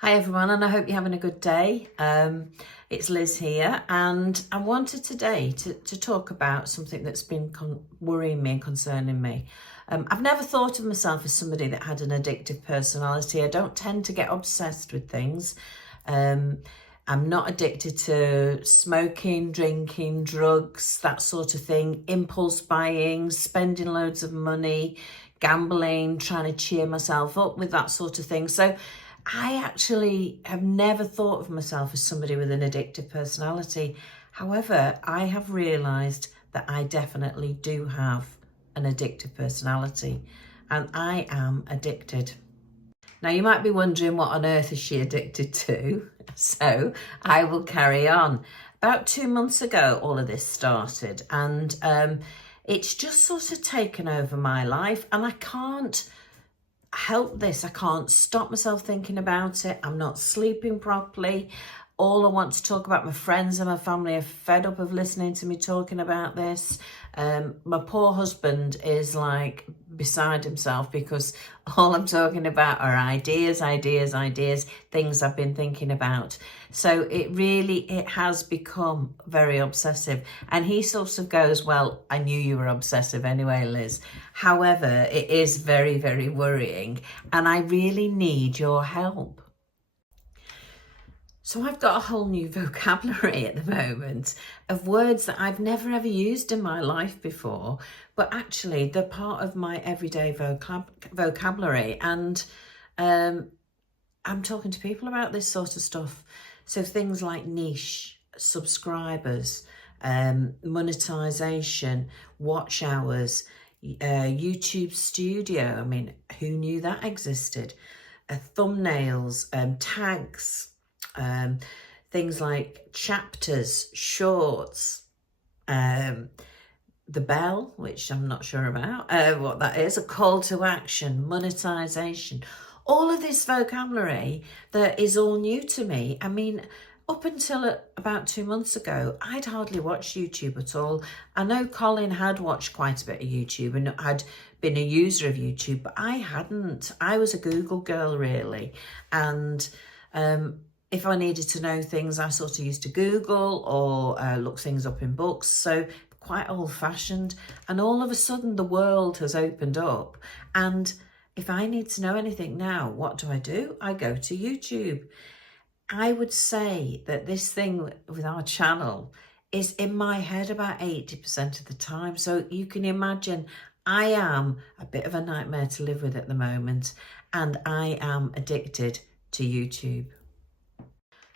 Hi everyone, and I hope you're having a good day. It's Liz here, and I wanted today to talk about something that's been worrying me and concerning me. I've never thought of myself as somebody that had an addictive personality. I don't tend to get obsessed with things. I'm not addicted to smoking, drinking, drugs, that sort of thing, impulse buying, spending loads of money, gambling, trying to cheer myself up with that sort of thing. So I actually have never thought of myself as somebody with an addictive personality. However, I have realised that I definitely do have an addictive personality, and I am addicted. Now, you might be wondering, what on earth is she addicted to? So I will carry on. About 2 months ago, all of this started, and it's just sort of taken over my life, and I can't help this. I can't stop myself thinking about it. I'm not sleeping properly. All I want to talk about, my friends and my family are fed up of listening to me talking about this. My poor husband is like beside himself because all I'm talking about are ideas, things I've been thinking about. So it has become very obsessive. And he sort of goes, well, I knew you were obsessive anyway, Liz. However, it is very, very worrying, and I really need your help. So I've got a whole new vocabulary at the moment of words that I've never ever used in my life before, but actually they're part of my everyday vocabulary. And I'm talking to people about this sort of stuff. So things like niche, subscribers, monetization, watch hours, YouTube Studio. I mean, who knew that existed? Thumbnails, tags, things like chapters, shorts, the bell, which I'm not sure about what that is, a call to action, monetization, all of this vocabulary that is all new to me. I mean, up until about 2 months ago, I'd hardly watched YouTube at all. I know Colin had watched quite a bit of YouTube and had been a user of YouTube, but I hadn't. I was a Google girl, really. And if I needed to know things, I sort of used to Google or look things up in books. So quite old-fashioned. And all of a sudden, the world has opened up. And if I need to know anything now, what do? I go to YouTube. I would say that this thing with our channel is in my head about 80% of the time. So you can imagine I am a bit of a nightmare to live with at the moment, and I am addicted to YouTube.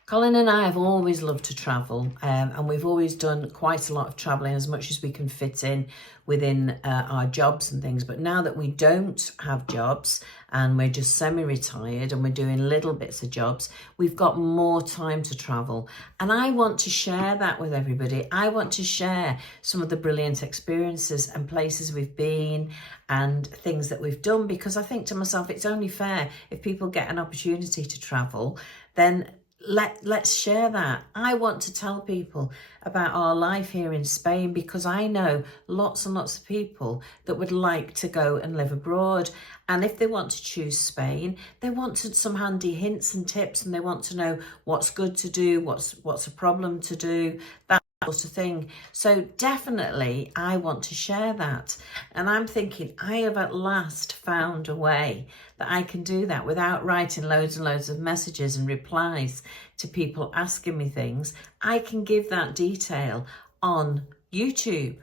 Colin and I have always loved to travel, and we've always done quite a lot of travelling, as much as we can fit in within our jobs and things. But now that we don't have jobs and we're just semi-retired and we're doing little bits of jobs, we've got more time to travel. And I want to share that with everybody. I want to share some of the brilliant experiences and places we've been and things that we've done, because I think to myself, it's only fair if people get an opportunity to travel, then let's share that. I want to tell people about our life here in Spain, because I know lots and lots of people that would like to go and live abroad. And if they want to choose Spain, they want some handy hints and tips, and they want to know what's good to do, what's a problem to do, that sort of thing. So definitely I want to share that. And I'm thinking, I have at last found a way that I can do that without writing loads and loads of messages and replies to people asking me things. I can give that detail on YouTube.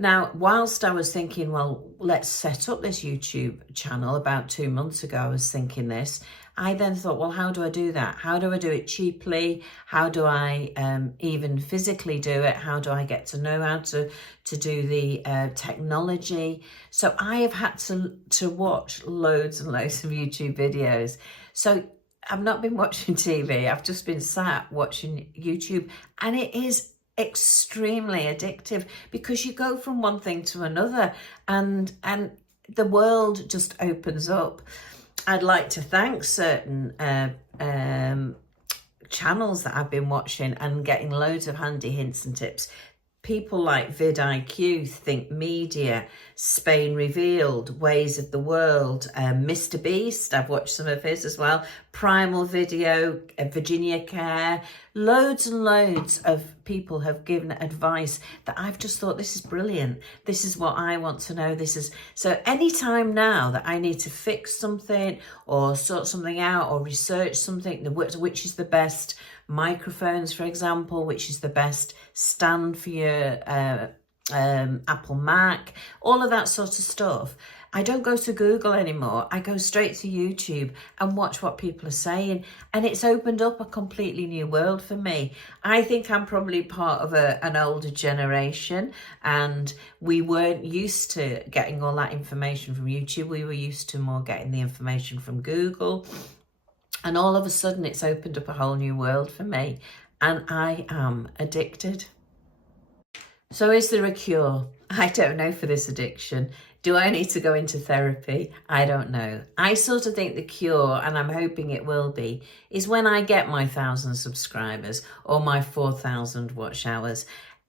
Now, whilst I was thinking, well, let's set up this YouTube channel about 2 months ago, I was thinking this, I then thought, well, how do I do that? How do I do it cheaply? How do I even physically do it? How do I get to know how to do the technology? So I have had to watch loads and loads of YouTube videos. So I've not been watching TV. I've just been sat watching YouTube, and it is extremely addictive, because you go from one thing to another, and the world just opens up. I'd like to thank certain channels that I've been watching and getting loads of handy hints and tips. people like vidIQ, Think Media, Spain Revealed, Ways of the World, Mr. Beast, I've watched some of his as well, Primal Video, Virginia Care, loads and loads of people have given advice that I've just thought, this is brilliant. This is what I want to know. This is, so anytime now that I need to fix something or sort something out or research something, which is the best microphones, for example, which is the best stand for your Apple Mac, all of that sort of stuff. I don't go to Google anymore. I go straight to YouTube and watch what people are saying. And it's opened up a completely new world for me. I think I'm probably part of an older generation, and we weren't used to getting all that information from YouTube. We were used to more getting the information from Google. And all of a sudden, it's opened up a whole new world for me, and I am addicted. So is there a cure? I don't know for this addiction. Do I need to go into therapy? I don't know. I sort of think the cure, and I'm hoping it will be, is when I get my 1,000 subscribers or my 4,000 watch hours.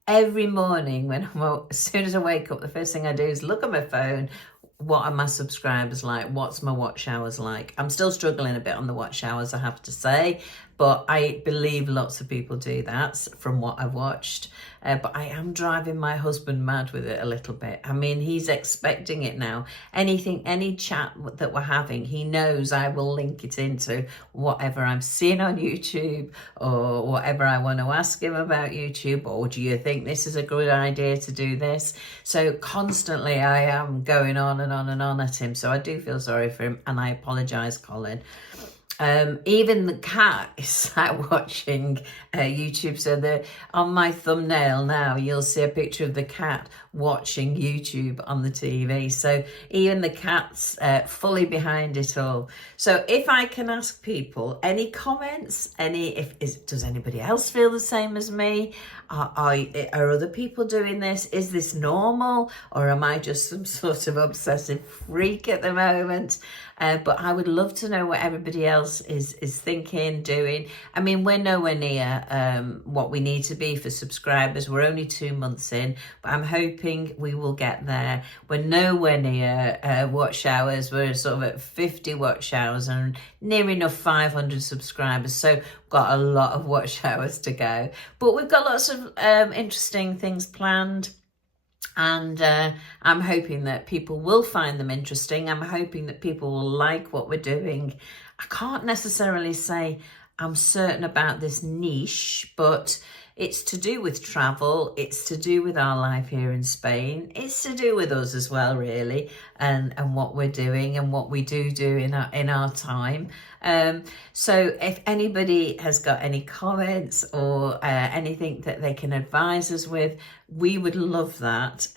Every morning, as soon as I wake up, the first thing I do is look at my phone. What are my subscribers like? What's my watch hours like? I'm still struggling a bit on the watch hours, I have to say, but I believe lots of people do that from what I've watched. But I am driving my husband mad with it a little bit. I mean, he's expecting it now. Any chat that we're having, he knows I will link it into whatever I'm seeing on YouTube or whatever I want to ask him about YouTube, or do you think this is a good idea to do this? So constantly I am going on and on and on at him. So I do feel sorry for him, and I apologise, Colin. Even the cat is sat watching YouTube. So on my thumbnail now, you'll see a picture of the cat watching YouTube on the TV. So even the cat's fully behind it all. So if I can ask people any comments, does anybody else feel the same as me? Are other people doing this? Is this normal, or am I just some sort of obsessive freak at the moment? But I would love to know what everybody else is thinking, doing. I mean, we're nowhere near what we need to be for subscribers. We're only 2 months in, but I'm hoping we will get there. We're nowhere near watch hours. We're sort of at 50 watch hours and near enough 500 subscribers. So we've got a lot of watch hours to go. But we've got lots of interesting things planned. And I'm hoping that people will find them interesting. I'm hoping that people will like what we're doing. I can't necessarily say I'm certain about this niche, but it's to do with travel. It's to do with our life here in Spain. It's to do with us as well, really, and what we're doing and what we do in our time. So if anybody has got any comments or anything that they can advise us with, we would love that,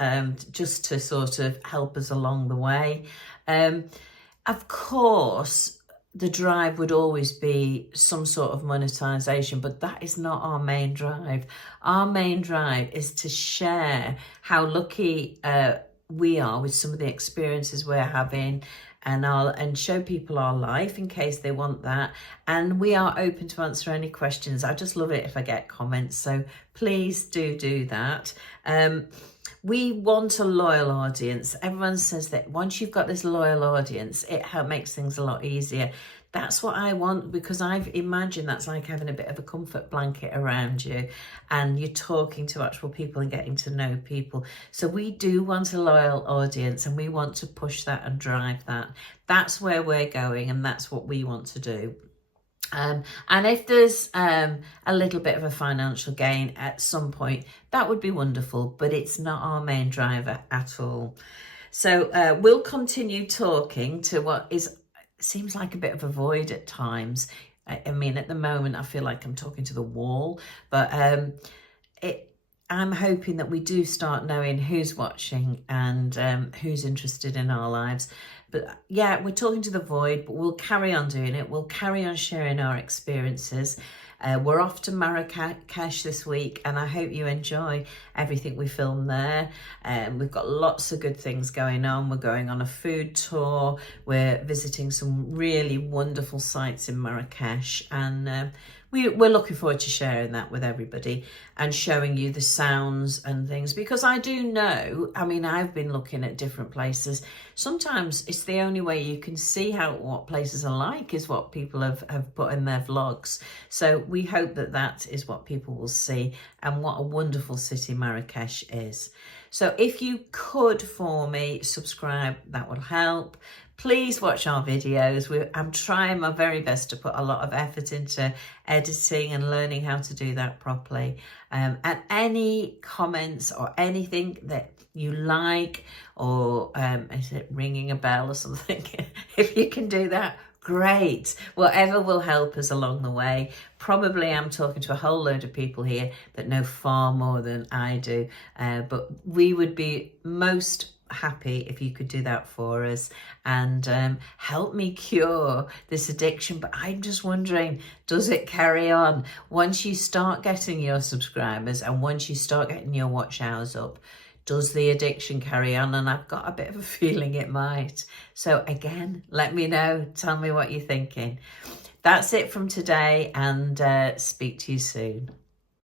just to sort of help us along the way. Of course, the drive would always be some sort of monetization, but that is not our main drive. Our main drive is to share how lucky we are with some of the experiences we're having, and show people our life in case they want that. And we are open to answer any questions. I just love it if I get comments, so please do that. We want a loyal audience. Everyone says that once you've got this loyal audience, it makes things a lot easier. That's what I want, because I've imagined that's like having a bit of a comfort blanket around you, and you're talking to actual people and getting to know people. So we do want a loyal audience, and we want to push that and drive that. That's where we're going, and that's what we want to do. And if there's a little bit of a financial gain at some point, that would be wonderful, but it's not our main driver at all. So we'll continue talking to what seems like a bit of a void at times. I mean, at the moment, I feel like I'm talking to the wall, but I'm hoping that we do start knowing who's watching and who's interested in our lives. But yeah, we're talking to the void, but we'll carry on doing it. We'll carry on sharing our experiences. We're off to Marrakesh this week, and I hope you enjoy everything we filmed there. We've got lots of good things going on. We're going on a food tour. We're visiting some really wonderful sites in Marrakesh, and we're looking forward to sharing that with everybody and showing you the sounds and things, because I do know, I mean, I've been looking at different places. Sometimes it's the only way you can see what places are like is what people have put in their vlogs. So we hope that that is what people will see, and what a wonderful city Marrakesh is. So if you could for me subscribe, that would help. Please watch our videos. I'm trying my very best to put a lot of effort into editing and learning how to do that properly. And any comments or anything that you like, or is it ringing a bell or something? If you can do that, great. Whatever will help us along the way. Probably I'm talking to a whole load of people here that know far more than I do, but we would be most happy if you could do that for us and help me cure this addiction. But I'm just wondering, does it carry on once you start getting your subscribers and once you start getting your watch hours up? Does the addiction carry on? And I've got a bit of a feeling it might. So again, let me know. Tell me what you're thinking. That's it from today, and speak to you soon.